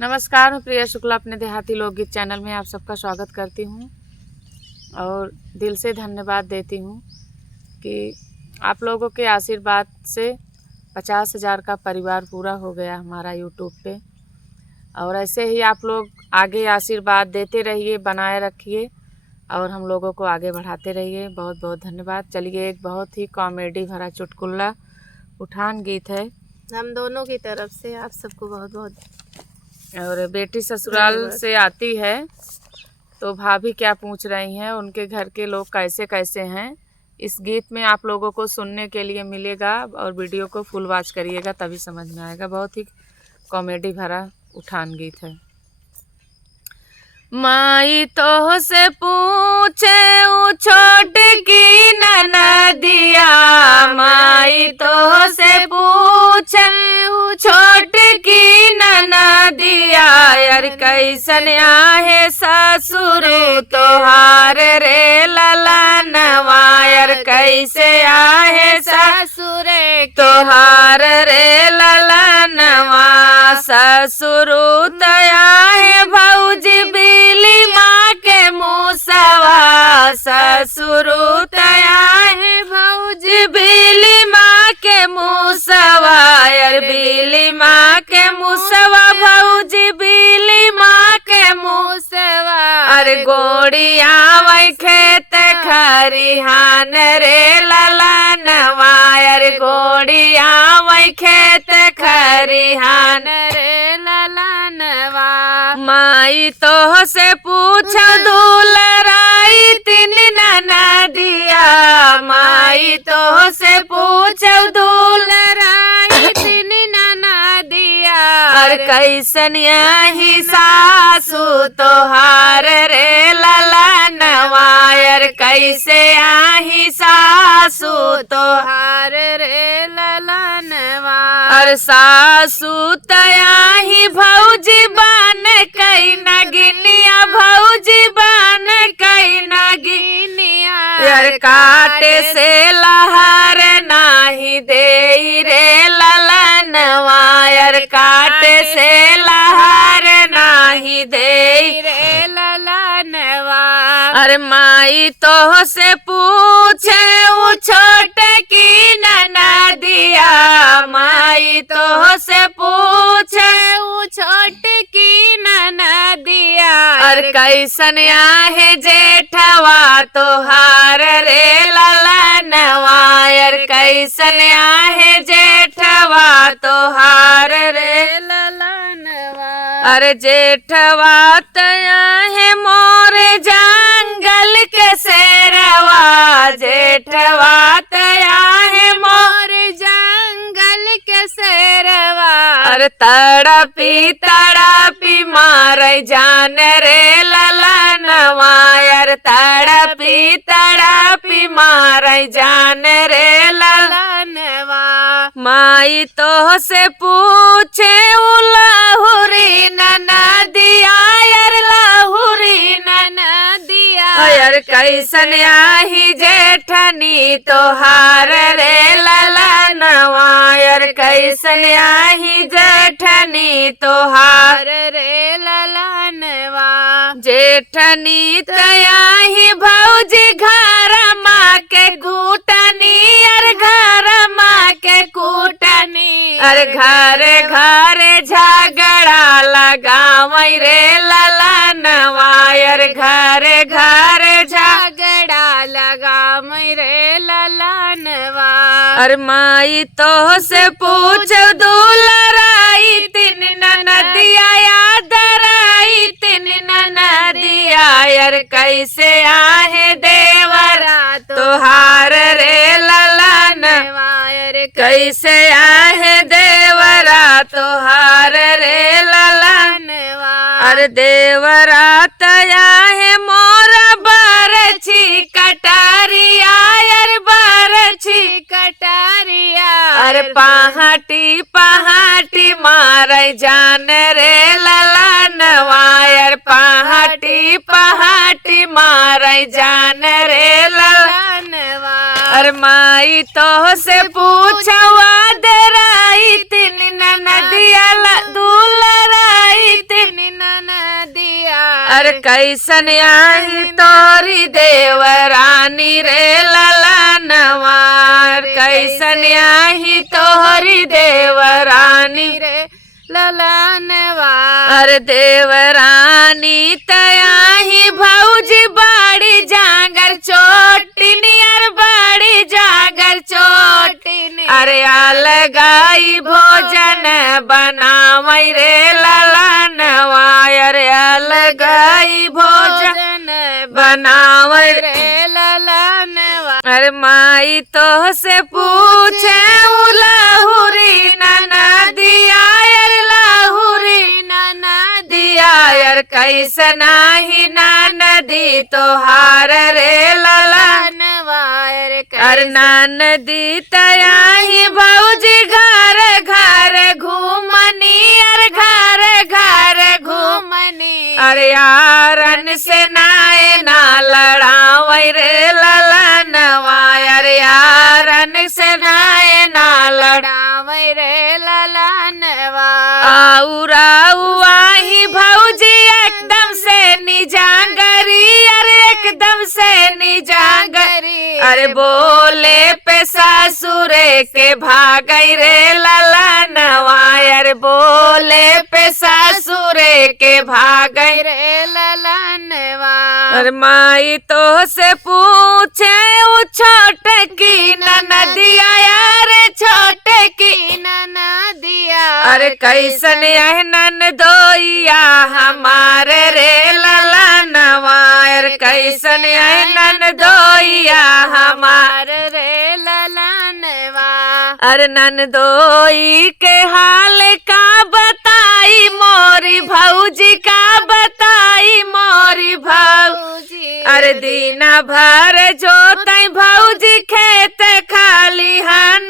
नमस्कार, मैं प्रिया शुक्ला अपने देहाती लोकगीत चैनल में आप सबका स्वागत करती हूँ और दिल से धन्यवाद देती हूँ कि आप लोगों के आशीर्वाद से 50,000 का परिवार पूरा हो गया हमारा यूट्यूब पे। और ऐसे ही आप लोग आगे आशीर्वाद देते रहिए, बनाए रखिए और हम लोगों को आगे बढ़ाते रहिए। बहुत बहुत धन्यवाद। चलिए, एक बहुत ही कॉमेडी भरा चुटकुला उठान गीत है हम दोनों की तरफ से आप सबको बहुत बहुत। और बेटी ससुराल से आती है तो भाभी क्या पूछ रही हैं, उनके घर के लोग कैसे कैसे हैं। इस गीत में आप लोगों को सुनने के लिए मिलेगा और वीडियो को फुल वॉच करिएगा तभी समझ में आएगा। बहुत ही कॉमेडी भरा उठान गीत है। माई तो से पूछे छोट की ननदिया, माई तो से पूछे छोट की ननदिया, यार कैसन आहे ससुर तोहार रे ललनवा, यार कैसे आहे ससुर तोहार रे ललनवा। ससुर तया है भौजी बिली माँ के मुसवा, ससुर तया है भौजी बिली माँ के मुसवा, यार बिली माँ के मुसवा, भौजी बिली माँ के मुसवा। अरे गोड़िया वही खेत खरिहान रे ललनवा, अरे गोड़िया वही खेत खरिहान रे ललनवा। माई तो से पूछ दुलराई तीन ननदिया, माई तो से पूछ दुलराई तीन ननदिया, और कैसन यही सासू तोहार रे ललनवा, और कैसे आही सासू तोहार रे ललनवा। और सासू तया ही भौजी बन कई नगिनिया, भौजी बन कई नगिनिया, यार काटे से लहर नाही दे रे ललनवा, यार काटे से लहर नाही दे रे ललनवा। अरे माई तो से पूछे छोट की ननदिया, माई तो से पूछे छोट की ननदिया, और कैसन आहे जेठवा तोहार रे ललनवा, और कैसन आहे जेठवा तोहार रे ललनवा। अरे जेठवा तया है मोर जंगल के शेरवा, जेठवा तया है मोर जंगल के शेरवा, अरे तड़पी तड़पी मार जान रे ललनवा, यार तड़पी तड़पी मार जान रे ललनवा। माई तो से पूछे लाहुरी ननदिया, यार लाहुरी ननदिया, यार कैसन आही जेठनी तोहार रे ललनवा, यार कैसन आही जेठनी तोहार रे ललनवा। जेठनी तया ही भौजी घर माँ के कूटनी, यार घर माँ के कूटनी, अरे घरे घरे झगड़ा लगावई रे ललनवा, यार घरे घरे झगड़ा लगावई रे ललनवा। अरे माई तो से पूछ दुलराई तीन ननदिया, यादराई तीन ननदिया, यार कैसे आहे देवरा तोहार रे ललनवा, यार कैसे आहे देवरा तोहार रे ललनवा। अरे देवरा तया है मोरा बरछी कटारिया, यार बरछी कटारिया, अरे पहाटी पहाटी मार जान रे ललनवा, यार पहाटी पहाटी मार जान रे ललनवा। अरे माई तो से पूछवा दराई तीन ननदिया दुलराई अरे कैसन आई तोरी देवरानी रे ललनवार, कैसन आई तोरी देवरानी रे ललनवा। अरे देवरानी तयाही भौजी बाड़ी जागर चोटिनी, अरे बाड़ी जागर चोटिनी। अरे अलगाई भोजन बनावई रे ललनवा, अरे अलगाई भोजन बनावई रे ललनवा। अरे माई तो से पूछे लहुरी ननदिया, अरे लहुरी ननदिया। यार कैसन ही नदी तोहार रे ललनवा। अरे नदी तयाही भौजी घर घर घूमनी, अरे घर घर घूमनी। अरे यारन से नाए ना लड़ावई रे ललनवा, अरे यारन से नाए ना लड़ावई रे ललनवा। आऊ आही भौजी एकदम से निजांगरी, अरे एकदम से निजांगरी। अरे बोले पे सासुरे के भागई रे ललनवा, अरे बोले पे सासुरे के भागई रे ललनवा। अरे माई तो से पूछे उ छोटे की ननदिया, अरे छोटे की ननदिया। अरे कैसन यह ननदोइया हमारे रे ललनवा, अरे कैसन यह ननदोइया हमारे रे ललनवा। अरे ननदोई के हाल का बताई मोरी भौजी, का बताई मोरी भौजी। अरे दीना भर जोतई भौजी खेत खाली हन,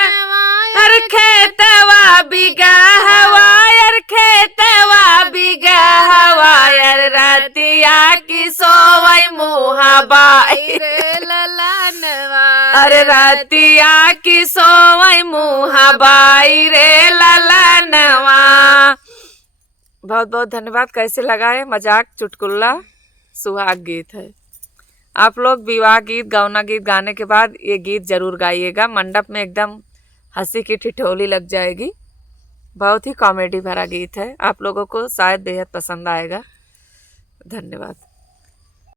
हर खेतवा बिगा हवायर, खेतवा बिगा हवायर। रतिया की सोवई मुहा बाई रे ललनवा। अरे रतिया की सोवई मुहा बाई रे ललनवा। बहुत बहुत धन्यवाद। कैसे लगा है? मजाक चुटकुल्ला सुहाग गीत है। आप लोग विवाह गीत गौना गीत गाने के बाद ये गीत जरूर गाइएगा, मंडप में एकदम हंसी की ठिठोली लग जाएगी। बहुत ही कॉमेडी भरा गीत है, आप लोगों को शायद बेहद पसंद आएगा। धन्यवाद।